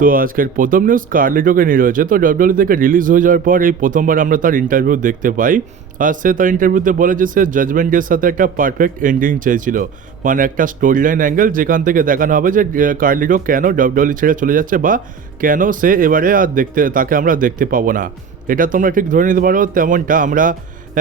তো আজকের প্রথম নিউজ কার্লিটোকে নিয়ে রয়েছে। তো ডব্লিউডব্লিউ থেকে রিলিজ হয়ে যাওয়ার পর এই প্রথমবার আমরা তার ইন্টারভিউ দেখতে পাই। আর সে তার ইন্টারভিউতে বলে যে সে জাজমেন্ট ডের সাথে একটা পারফেক্ট এন্ডিং চেয়েছিল, মানে একটা স্টোরি লাইন অ্যাঙ্গেল যেখান থেকে দেখানো হবে যে কার্লিটো কেন ডব্লিউডব্লিউ ছেড়ে চলে যাচ্ছে বা কেন সে এবারে আর তাকে আমরা দেখতে পাবো না। এটা তোমরা ঠিক ধরে নিতে পারো। তেমনটা আমরা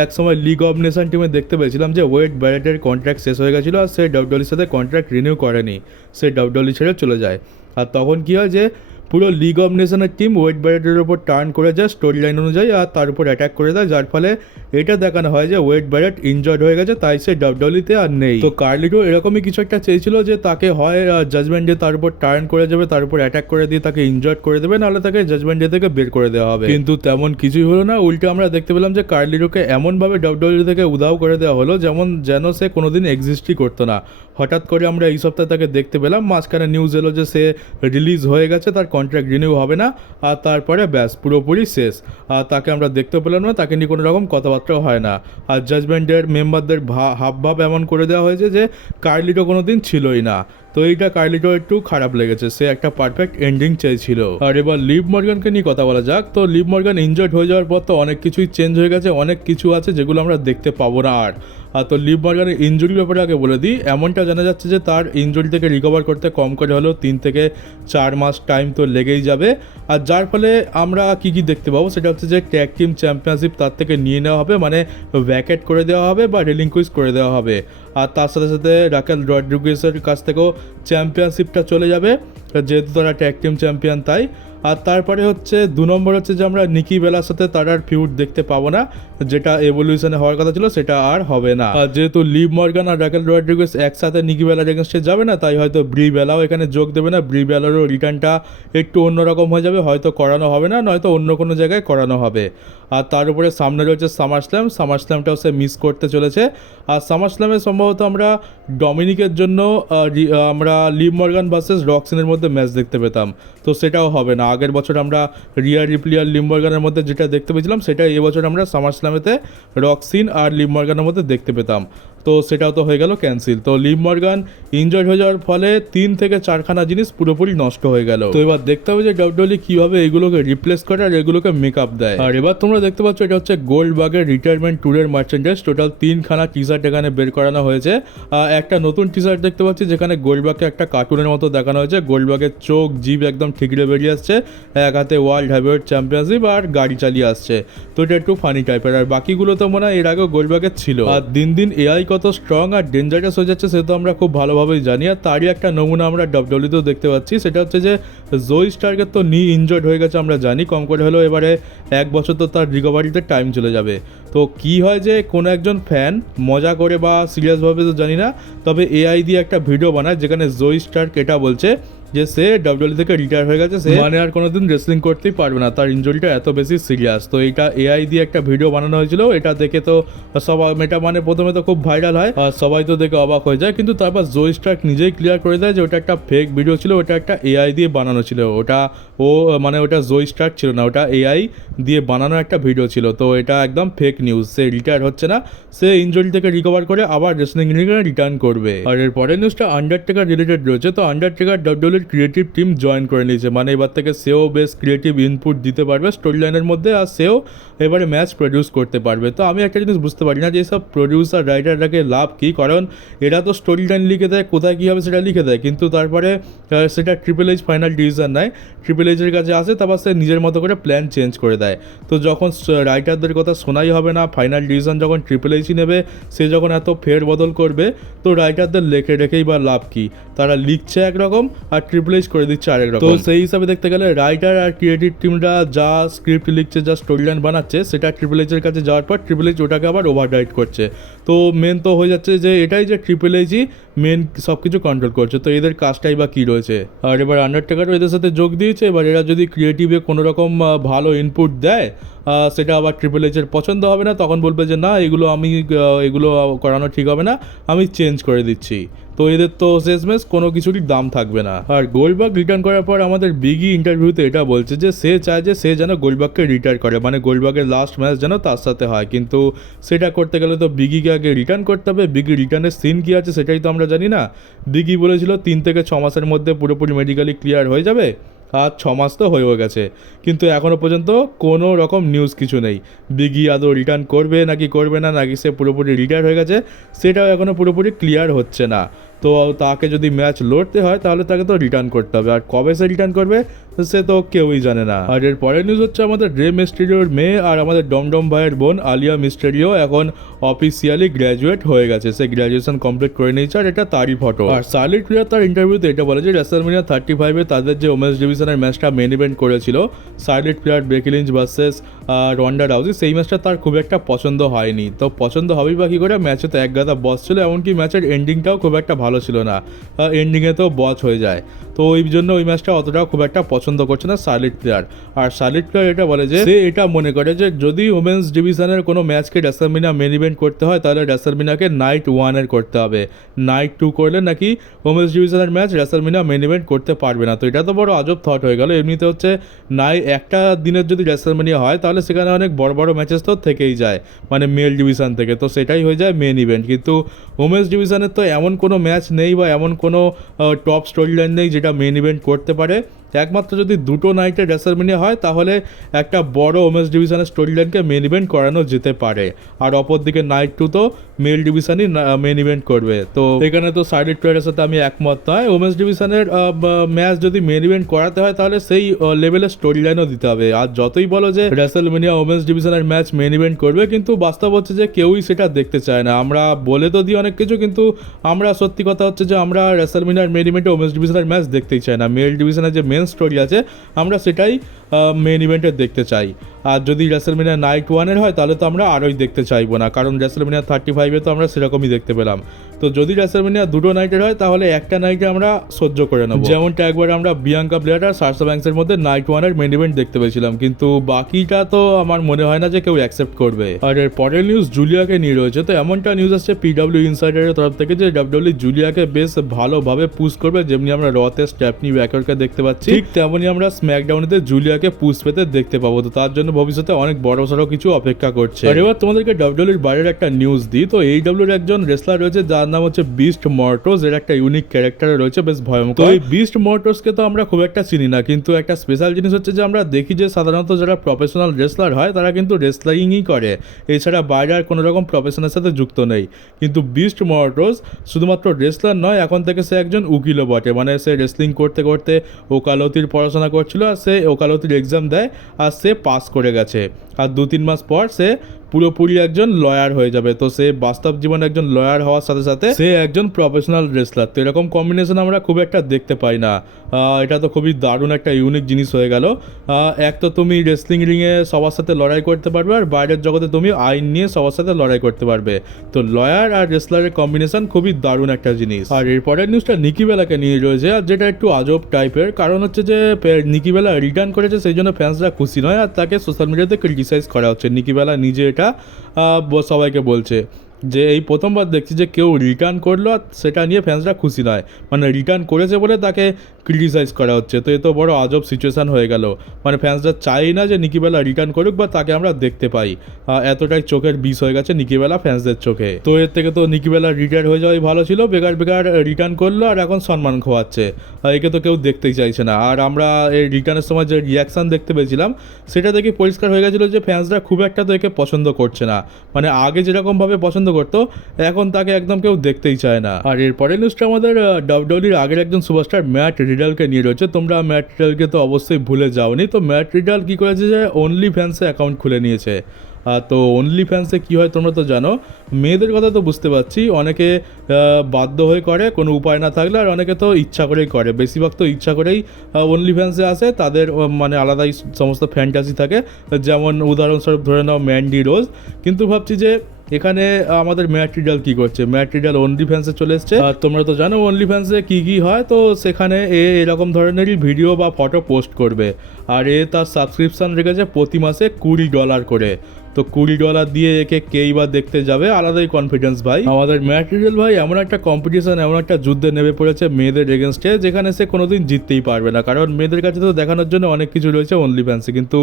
একসময় লিগ অফ নেশন টিমে দেখতে পেয়েছিলাম যে ওয়েড ব্যারেটের কন্ট্রাক্ট শেষ হয়ে গেছিলো আর সে ডব্লিউডব্লিউর সাথে কন্ট্রাক্ট রিনিউ করেনি, সে ডব্লিউডব্লিউ ছেড়ে চলে যায়। আর তখন কী হয় যে পুরো লিগ অফ নেশনের টিম ওয়েড ব্যারেটের ওপর টার্ন করে যায় স্টোরি লাইন অনুযায়ী আর তার উপর অ্যাটাক করে দেয়, যার ফলে এটা দেখানো হয় যে ওয়েড ব্যারেট ইনজয়ার্ড হয়ে গেছে, তাই সে ডব্লিউডব্লিউতে আর নেই। তো কার্লিটো এরকমই কিছু একটা চেয়েছিল যে তাকে হয় জাজমেন্ট ডে তার উপর টার্ন করে যাবে, তার উপর অ্যাটাক করে দিয়ে তাকে ইনজয়ার্ড করে দেবে, নাহলে তাকে জাজমেন্ট ডে থেকে বের করে দেওয়া হবে। কিন্তু তেমন কিছুই হলো না। উল্টে আমরা দেখতে পেলাম যে কার্লিটোকে এমনভাবে ডব্লিউডব্লিউ থেকে উধাও করে দেওয়া হলো যেন সে কোনোদিন এক্সিস্টই করতো না। হঠাৎ করে আমরা এই সপ্তাহে তাকে দেখতে পেলাম, মাঝখানে নিউজ এলো যে সে রিলিজ হয়ে গেছে, তার কন্ট্রাক্ট রিনিউ হবে না, আর তারপরে ব্যাস পুরোপুরি শেষ। আর তাকে আমরা দেখতে পেলাম না, তাকে নিয়ে কোনো রকম কথাবার্তাও হয় না। আর জাজমেন্টের মেম্বারদের হাবভাব এমন করে দেওয়া হয়েছে যে কার্লিটো কোনো দিন ছিলই না। তো এইটা কার্লিটো একটু খারাপ লেগেছে, সে একটা পারফেক্ট এন্ডিং চেয়েছিল। আর এবার লিভ মর্গানকে নিয়ে কথা বলা যাক। তো লিভ মর্গান ইনজয়ার্ড হয়ে যাওয়ার পর তো অনেক কিছুই চেঞ্জ হয়ে গেছে, অনেক কিছু আছে যেগুলো আমরা দেখতে পাবো না আর। তো লিভ মর্গানের ইনজুরির ব্যাপারে আগে বলে দিই। এমনটা জানা যাচ্ছে যে তার ইনজুরি থেকে রিকভার করতে কম করে হলেও 3 থেকে 4 মাস টাইম তো লেগেই যাবে। আর যার ফলে আমরা কি দেখতে পাবো সেটা হচ্ছে যে ট্যাগ টিম চ্যাম্পিয়নশিপ তার থেকে নিয়ে নেওয়া হবে, মানে ভ্যাকেট করে দেওয়া হবে বা রিলিঙ্কুইশ করে দেওয়া হবে। আর তার সাথে সাথে রাকেল রড্রিগুয়েজের কাছ থেকেও চ্যাম্পিয়নশিপটা চলে যাবে, যেহেতু তারা ট্যাগ টিম চ্যাম্পিয়ন তাই। আর তারপরে হচ্ছে 2 নম্বর হচ্ছে যে আমরা নিকি বেলার সাথে তার আর ফিউড দেখতে পাবো না, যেটা এভলিউশনে হওয়ার কথা ছিল সেটা আর হবে না। আর যেহেতু লিভ মর্গান আর রাকেল রড্রিগুয়েজ একসাথে নিকি বেলার এগেনস্টে যাবে না, তাই হয়তো ব্রি বেলাও এখানে যোগ দেবে না। ব্রি বেলারও রিটার্নটা একটু অন্যরকম হয়ে যাবে, হয়তো করানো হবে না, নয়তো অন্য কোনো জায়গায় করানো হবে। আর তার উপরে সামনে রয়েছে সামারস্ল্যামটাও সে মিস করতে চলেছে। আর সামারস্ল্যামে সম্ভবত আমরা ডমিনিকের জন্য আমরা লিভ মর্গান ভার্সেস রক্সিনের মধ্যে ম্যাচ দেখতে পেতাম, তো সেটাও হবে না। আগের বছর আমরা রিয়া রিপ্লি আর লিভ মর্গানের মধ্যে যেটা দেখতে পেয়েছিলাম সেটা এবছর আমরা সামারস্ল্যামেতে রক্সিন আর লিভ মর্গানের মধ্যে দেখতে পেতাম, তো সেটাও তো হয়ে গেল ক্যান্সেল। তো লিভ মর্গান ইনজয়েড হয়ে যাওয়ার ফলে 3 থেকে 4খানা জিনিস পুরোপুরি নষ্ট হয়ে গেল। তো এবার দেখতে হবে যে ডব্লিউডব্লিউ কীভাবে এগুলোকে রিপ্লেস করে আর এগুলোকে মেকআপ দেয়। আর এবার তোমরা দেখতে পাচ্ছ এটা হচ্ছে গোল্ডবার্গের রিটায়ারমেন্ট ট্যুরের মার্চেন্ডাইজ। টোটাল 3খানা টি শার্ট এখানে বের করানো হয়েছে। একটা নতুন টি শার্ট দেখতে পাচ্ছি যেখানে গোল্ডবার্গকে একটা কার্টুনের মতো দেখানো হয়েছে। গোল্ডবার্গের চোখ জিভ একদম ঠিকরে বেরিয়ে আসছে, এক হাতে ওয়ার্ল্ড হেভিওয়েট চ্যাম্পিয়নশিপ আর গাড়ি চালিয়ে আসছে, তো এটা একটু ফানি টাইপের। আর বাকিগুলো তো মনে হয় এর আগেও গোল্ডবার্গের ছিল। আর দিন দিন এআই কত স্ট্রং আর ডেঞ্জারাস হয়ে যাচ্ছে সে তো আমরা খুব ভালোভাবেই জানি। আর তারই একটা নমুনা আমরা ডব্লিউডব্লিউতেও দেখতে পাচ্ছি, সেটা হচ্ছে যে জোই স্টার্কের তো নি ইনজয়েড হয়ে গেছে আমরা জানি, কম করে হলেও এবারে 1 বছর তো তার রিকভারিতে টাইম চলে যাবে। তো কি হয় যে কোনো একজন ফ্যান মজা করে বা সিরিয়াসভাবে তো জানি না, তবে এআই দিয়ে একটা ভিডিও বানায় যেখানে জোই স্টার্ক এটা বলছে যে সে ডব্লিউডব্লিউ থেকে রিটায়ার হয়ে গেছে, সে মানে আর কোনোদিন রেসলিং করতেই পারবে না, তার ইনজুরিটা এত বেশি সিরিয়াস। তো এটা এআই দিয়ে একটা ভিডিও বানানো হয়েছিল, এটা দেখে তো সবাই, এটা মানে প্রথমে তো খুব ভাইরাল হয় আর সবাই তো দেখে অবাক হয়ে যায়, কিন্তু তারপর জোই স্টার্ক নিজেই ক্লিয়ার করে দেয় যে ওটা একটা ফেক ভিডিও ছিল, ওটা একটা এআই দিয়ে বানানো ছিল। ওটা মানে ওটা জোই স্টার্ক ছিল না, ওটা এআই দিয়ে বানানো একটা ভিডিও ছিল। তো এটা একদম ফেক নিউজ, সে রিটায়ার হচ্ছে না, সে ইনজুরি থেকে রিকভার করে আবার রেসলিং রিংয়ে রিটার্ন করবে। আর এর পরের নিউজটা আন্ডারটেকার রিলেটেড রয়েছে। তো আন্ডারটেকার ডব্লিউডব্লিউর ক্রিয়েটিভ টিম জয়েন করে নিয়েছে, মানে এবার থেকে সেও বেশ ক্রিয়েটিভ ইনপুট দিতে পারবে স্টোরি লাইনের মধ্যে, আর সেও এবারে ম্যাচ প্রডিউস করতে পারবে। তো আমি একটা জিনিস বুঝতে পারি না যে সব প্রডিউসার রাইটাররাকে লাভ কী, কারণ এরা তো স্টোরি লাইন লিখে দেয়, কোথায় কী হবে সেটা লিখে দেয়, কিন্তু তারপরে সেটা ট্রিপল এইচ ফাইনাল ডিসিশন নেয়, ট্রিপল এইচের কাছে আসে, তারপর সে নিজের মতো করে প্ল্যান চেঞ্জ করে দেয়। তো যখন রাইটারদের কথা শোনাই হবে না, ফাইনাল ডিসিশন যখন ট্রিপল এইচই নেবে, সে যখন এত ফের বদল করবে, তো রাইটারদের লেখে রেখেই বা লাভ কী, তারা লিখছে একরকম আর ট্রিপল এইচ করে দিচ্ছে আরেক রকম। তো সেই হিসাবে দেখতে গেলে রাইটার আর ক্রিয়েটিভ টিমরা যা স্ক্রিপ্ট লিখছে, যা স্টোরি লাইন বানাচ্ছে, সেটা ট্রিপল এইচের কাছে যাওয়ার পর ট্রিপল এইচ ওটাকে আবার ওভাররাইড করছে। তো মেন তো হয়ে যাচ্ছে যে এটাই যে ট্রিপল এইচই মেন সব কিছু কন্ট্রোল করছে, তো এদের কাজটাই বা কী রয়েছে। আর এবার আন্ডারটেকারও এদের সাথে যোগ দিয়েছে। এবার এরা যদি ক্রিয়েটিভে কোনো রকম ভালো ইনপুট দেয়, সেটা আবার ট্রিপল এইচের পছন্দ হবে না, তখন বলবে যে না এগুলো করানো ঠিক হবে না, আমি চেঞ্জ করে দিচ্ছি। তো এদের তো শেষমেশ কোনো কিছুরই দাম থাকবে না। আর গোল্ডবার্গ রিটার্ন করার পর আমাদের বিগি ইন্টারভিউতে এটা বলছে যে সে চায় যে সে যেন গোল্ডবার্গকে রিটায়ার করে, মানে গোল্ডবার্গের লাস্ট ম্যাচ যেন তার সাথে হয়, কিন্তু সেটা করতে গেলে তো বিগিকে আগে রিটার্ন করতে হবে। বিগি রিটার্নের সিন কী আছে সেটাই তো আমরা জানি না। বিগি বলেছিল 3 থেকে 6 মাসের মধ্যে পুরোপুরি মেডিকেলি ক্লিয়ার হয়ে যাবে, আর 6 মাস তো হয়েও গেছে, কিন্তু এখনও পর্যন্ত কোনো রকম নিউজ কিছু নেই। বিগি আদৌ রিটার্ন করবে নাকি করবে না, নাকি সে পুরোপুরি রিটায়ার হয়ে গেছে, সেটাও এখনও পুরোপুরি ক্লিয়ার হচ্ছে না। তো তাকে যদি ম্যাচ লড়তে হয় তাহলে তাকে তো রিটার্ন করতে হবে, আর কবে সে রিটার্ন করবে সে তো কেউই জানে না। আর এর পরের নিউজ হচ্ছে আমাদের রে মিস্টেরিওর মেয়ে আর আমাদের ডমডম ভাইয়ের বোন আলিয়া মিস্টেরিও এখন অফিসিয়ালি গ্র্যাজুয়েট হয়ে গেছে। সে গ্র্যাজুয়েশন কমপ্লিট করে নিয়েছে, আর এটা তারই ফটো। আর শার্লেট ফ্লেয়ার তার ইন্টারভিউতে এটা বলে যে রেসলম্যানিয়া 35-এ তাদের যে ওমেন্স ডিভিশনের ম্যাচটা মেন ইভেন্ট করেছিল, Charlotte Flair Becky Lynch versus Ronda Rousey, সেই ম্যাচটা তার খুব একটা পছন্দ হয়নি। তো পছন্দ হবেই বা কী করে, ম্যাচে তো এক গাদা বস ছিল, এমনকি ম্যাচের এন্ডিংটাও খুব একটা ভালো ছিল না, এন্ডিংয়ে তো বচ হয়ে যায়। তো ওই জন্য ওই ম্যাচটা অতটাও খুব একটা পছন্দ করছে না শার্লেট ফ্লেয়ার। আর শার্লেট ফ্লেয়ার এটা বলে যে সে এটা মনে করে যে যদি ওমেন্স ডিভিশনের কোনো ম্যাচকে রেসলম্যানিয়া মেন ইভেন্ট করতে হয় তাহলে রেসলম্যানিয়াকে নাইট 1-এর করতে হবে, নাইট 2 করলে নাকি ওমেন্স ডিভিশনের ম্যাচ রেসলম্যানিয়া মেন ইভেন্ট করতে পারবে না। তো এটা তো বড় আজব থট হয়ে গেল। এমনিতে হচ্ছে একটা দিনের যদি রেসলম্যানিয়া হয় তাহলে সেখানে অনেক বড় বড় ম্যাচেস তো থেকেই যায়, মানে মেল ডিভিশন থেকে, তো সেটাই হয়ে যায় মেন ইভেন্ট। কিন্তু ওমেন্স ডিভিশনের তো এমন কোনো ম্যাচ নেই বা এমন কোনো টপ স্টোরি লাইন নেই যেটা মেন ইভেন্ট করতে পারে। একমাত্র যদি দুটো নাইটের রেসলম্যানিয়া হয় তাহলে একটা বড় ওমেন্স ডিভিশনের স্টোরি লাইনকে মেন ইভেন্ট করানো যেতে পারে, আর অপরদিকে নাইট 2 তো মেল ডিভিশনই মেন ইভেন্ট করবে। তো এখানে তো শার্লেট ফ্লেয়ারের সাথে আমি একমত নয়। ওমেন্স ডিভিশনের ম্যাচ যদি মেন ইভেন্ট করাতে হয় তাহলে সেই লেভেলের স্টোরি লাইনও দিতে হবে। আর যতই বলো যে রেসলম্যানিয়া ওমেন্স ডিভিশনের ম্যাচ মেন ইভেন্ট করবে, কিন্তু বাস্তব হচ্ছে যে কেউই সেটা দেখতে চায় না। আমরা বলে তো দিই অনেক কিছু, কিন্তু আমরা সত্যি কথা হচ্ছে যে আমরা রেসলম্যানিয়ার মেন ইভেন্টে ওমেন্স ডিভিশনের ম্যাচ দেখতেই চাই না। মেল ডিভিশনের যে মেন স্টোরি আছে আমরা সেটাই মেন ইভেন্টে দেখতে চাই। আর যদি রেসলম্যানিয়া নাইট 1-এর হয় তাহলে তো আমরা আরোই দেখতে চাইবো না, কারণ রেসলম্যানিয়া 35-এ তো আমরা সেরকমই দেখতে পেলাম। তো যদি রেসলম্যানিয়া দুটো নাইটের হয় তাহলে একটা নাইটে আমরা সহ্য করে নেব, যেমনটা একবার আমরা বিয়াঙ্কা ব্লেয়ার আর সাশা ব্যাঙ্কসের মধ্যে নাইট 1-এর মেন ইভেন্ট দেখতে পেয়েছিলাম, কিন্তু বাকিটা তো আমার মনে হয় না যে কেউ অ্যাকসেপ্ট করবে। আর এর পরের নিউজ জুলিয়াকে নিয়ে রয়েছে। তো এমনটা নিউজ আসছে পিডব্লিউ ইনসাইডারের তরফ থেকে যে ডাব্লিউডব্লিউ জুলিয়াকে বেশ ভালোভাবে পুশ করবে, যেমনি আমরা রতে স্টেফনি ব্যাকারকে দেখতে পাচ্ছি, ঠিক তেমনই আমরা স্ম্যাকডাউনেতে জুলিয়াকে পুশ পেতে দেখতে পাবো। তো তার জন্য ভবিষ্যতে অনেক বড় সড়ো কিছু অপেক্ষা করছে। আর এবার তোমাদেরকে ডাব্লিউডব্লিউর বাইরের একটা নিউজ দিই। তো এইডব্লিউর একজন রেসলার রয়েছে যার নাম হচ্ছে বিস্ট মর্টোস। এর একটা ইউনিক ক্যারেক্টার রয়েছে, বেশ ভয়ঙ্কর। তো এই বিস্ট মর্টোসকে তো আমরা খুব একটা চিনি না, কিন্তু একটা স্পেশাল জিনিস হচ্ছে যে আমরা দেখি যে সাধারণত যারা প্রফেশনাল রেসলার হয় তারা কিন্তু রেসলিংই করে, এছাড়া বাইরে আর কোনো রকম প্রফেশনের সাথে যুক্ত নেই। কিন্তু বিস্ট মর্টোস শুধুমাত্র রেসলার নয়, এখন থেকে সে একজন উকিলও বটে। মানে সে রেসলিং করতে করতে ওকালতির পড়াশোনা করছিল, আর সে ওকালতির এক্সাম দেয় আর সে পাস করে গেছে। আর 2-3 মাস পর সে পুরোপুরি একজন লয়ার হয়ে যাবে। তো সে বাস্তব জীবনে একজন লয়ার হওয়ার সাথে সাথে সে একজন প্রফেশনাল রেসলার। তো এরকম কম্বিনেশন আমরা খুব একটা দেখতে পাই না। এটা তো খুবই দারুণ একটা ইউনিক জিনিস হয়ে গেল। এক তো তুমি রেসলিং রিংয়ে সবার সাথে লড়াই করতে পারবে, আর বাইরের জগতে তুমি আইন নিয়ে সবার সাথে লড়াই করতে পারবে। তো লয়ার আর রেসলারের কম্বিনেশন খুবই দারুণ একটা জিনিস। আর এরপরের নিউজটা নিকি বেলাকে নিয়ে রয়েছে, আর যেটা একটু আজব টাইপের, কারণ হচ্ছে যে নিকি বেলা রিটার্ন করেছে, সেই জন্য ফ্যান্সরা খুশি নয়, আর তাকে সোশ্যাল মিডিয়াতে ক্রিটিসাইজ করা হচ্ছে। নিকি বেলা নিজে এটা সবাইকে বলছে যে এই প্রথমবার দেখছি যে কেউ রিটার্ন করলো আর সেটা নিয়ে ফ্যান্সরা খুশি নয়, মানে রিটার্ন করেছে বলে তাকে ক্রিটিসাইজ করা হচ্ছে। তো এ তো বড় আজব সিচুয়েশান হয়ে গেল। মানে ফ্যান্সরা চাই না যে নিকি বেলা রিটার্ন করুক বা তাকে আমরা দেখতে পাই, এতটাই চোখের বিষ হয়ে গেছে নিকি বেলা ফ্যান্সদের চোখে। তো এর থেকে তো নিকি বেলা রিটায়ার হয়ে যাওয়াই ভালো ছিল, বেকার বেকার রিটার্ন করলো আর এখন সম্মান খোয়াচ্ছে, একে তো কেউ দেখতেই চাইছে না। আর আমরা এই রিটার্নের সময় যে রিয়াকশান দেখতে পেয়েছিলাম সেটা দেখে পরিষ্কার হয়ে গেছিলো যে ফ্যান্সরা খুব একটা তো একে পছন্দ করছে না। মানে আগে যেরকমভাবে পছন্দ করতো এখন তাকে একদম কেউ দেখতেই চায় না। আর এরপরে নিউজটা আমাদের ডাব্লিউডব্লিউর আগের একজন সুপারস্টার ম্যাট রিডালকে নিয়ে রয়েছে। তোমরা ম্যাট রিডালকে তো অবশ্যই ভুলে যাওনি। তো ম্যাট রিডাল কী করেছে যে অনলি ফ্যান্সে অ্যাকাউন্ট খুলে নিয়েছে। তো অনলি ফ্যান্সে কী হয় তোমরা তো জানো, মেয়েদের কথা তো বুঝতে পারছি, অনেকে বাধ্য হয়ে করে কোনো উপায় না থাকলে, আর অনেকে তো ইচ্ছা করেই করে। বেশিরভাগ তো ইচ্ছা করেই অনলি ফ্যান্সে আসে, তাদের মানে আলাদাই সমস্ত ফ্যান্টাসি থাকে। যেমন উদাহরণস্বরূপ ধরে নাও ম্যান্ডি রোজ। কিন্তু ভাবছি যে এখানে আমাদের ম্যাট রিডাল কী করছে, ম্যাট রিডাল অনলি ফ্যান্সে চলে এসছে। তোমরা তো জানো অনলি ফ্যান্সে কী হয়, তো সেখানে এরকম ধরনেরই ভিডিও বা ফটো পোস্ট করবে। আর তার সাবস্ক্রিপশান রেখেছে প্রতি মাসে $20 করে। তো $20 দিয়ে একে কেই বা দেখতে যাবে, আলাদাই কনফিডেন্স ভাই। আমাদের ম্যাটেরিয়াল ভাই এমন একটা কম্পিটিশন, এমন একটা যুদ্ধে নেমে পড়েছে মেয়েদের এগেনস্টে, যেখানে সে কোনোদিন জিততেই পারবে না, কারণ মেয়েদের কাছে তো দেখানোর জন্য অনেক কিছু রয়েছে অনলি ফ্যান্সি, কিন্তু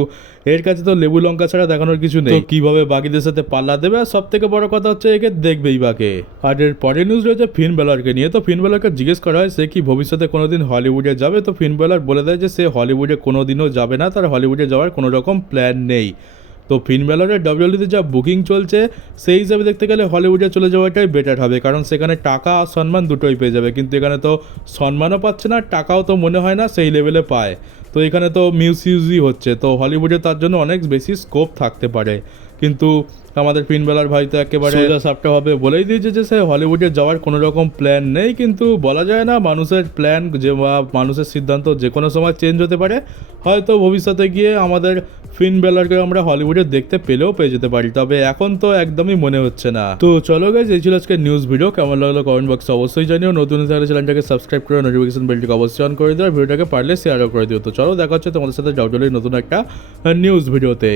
এর কাছে তো লেবু লঙ্কা ছাড়া দেখানোর কিছু নেই। তো কিভাবে বাকিদের সাথে পাল্লা দেবে, আর সব থেকে বড় কথা হচ্ছে একে দেখবেই বাকে। আর এর পরের নিউজ রয়েছে ফিন বেলারকে নিয়ে। তো ফিন বেলারকে জিজ্ঞেস করা হয় সে কি ভবিষ্যতে কোনোদিন হলিউডে যাবে, তো ফিন বেলার বলে দেয় যে সে হলিউডে কোনোদিনও যাবে না, তার হলিউডে যাওয়ার কোনো রকম প্ল্যান নেই। তো ফিন বেলারের ডাব্লিউডব্লিউইতে যা বুকিং চলছে সেই হিসাবে দেখতে গেলে হলিউডে চলে যাওয়াটাই বেটার হবে, কারণ সেখানে টাকা আর সম্মান দুটোই পেয়ে যাবে, কিন্তু এখানে তো সম্মানও পাচ্ছে না, টাকাও তো মনে হয় না সেই লেভেলে পায়। তো এখানে তো মিউজিউজই হচ্ছে, তো হলিউডে তার জন্য অনেক বেশি স্কোপ থাকতে পারে। কিন্তু আমাদের ফিন বেলার ভাই তো একেবারে সাপটাভাবে বলেই দিয়েছে যে সে হলিউডে যাওয়ার কোনো রকম প্ল্যান নেই, কিন্তু বলা যায় না মানুষের প্ল্যান যে বা মানুষের সিদ্ধান্ত যে কোনো সময় চেঞ্জ হতে পারে। হয়তো ভবিষ্যতে গিয়ে আমাদের ফিন বেলারকে আমরা হলিউডে দেখতে পেলেও পেয়ে যেতে পারি, তবে এখন তো একদমই মনে হচ্ছে না। তো চলো গাইজ, এই ছিল আজকে নিউজ ভিডিও। কেমন লাগলো কমেন্ট বক্সে অবশ্যই জানিও। নতুন থাকলে চ্যানেলটাকে সাবস্ক্রাইব করে নোটিফিকেশন বেলটিকে অবশ্যই অন করে দিও, আর ভিডিওটাকে পারলে শেয়ারও করে দিও। তো চলো দেখা হচ্ছে তোমাদের সাথে ডাউটলি নতুন একটা নিউজ ভিডিওতে।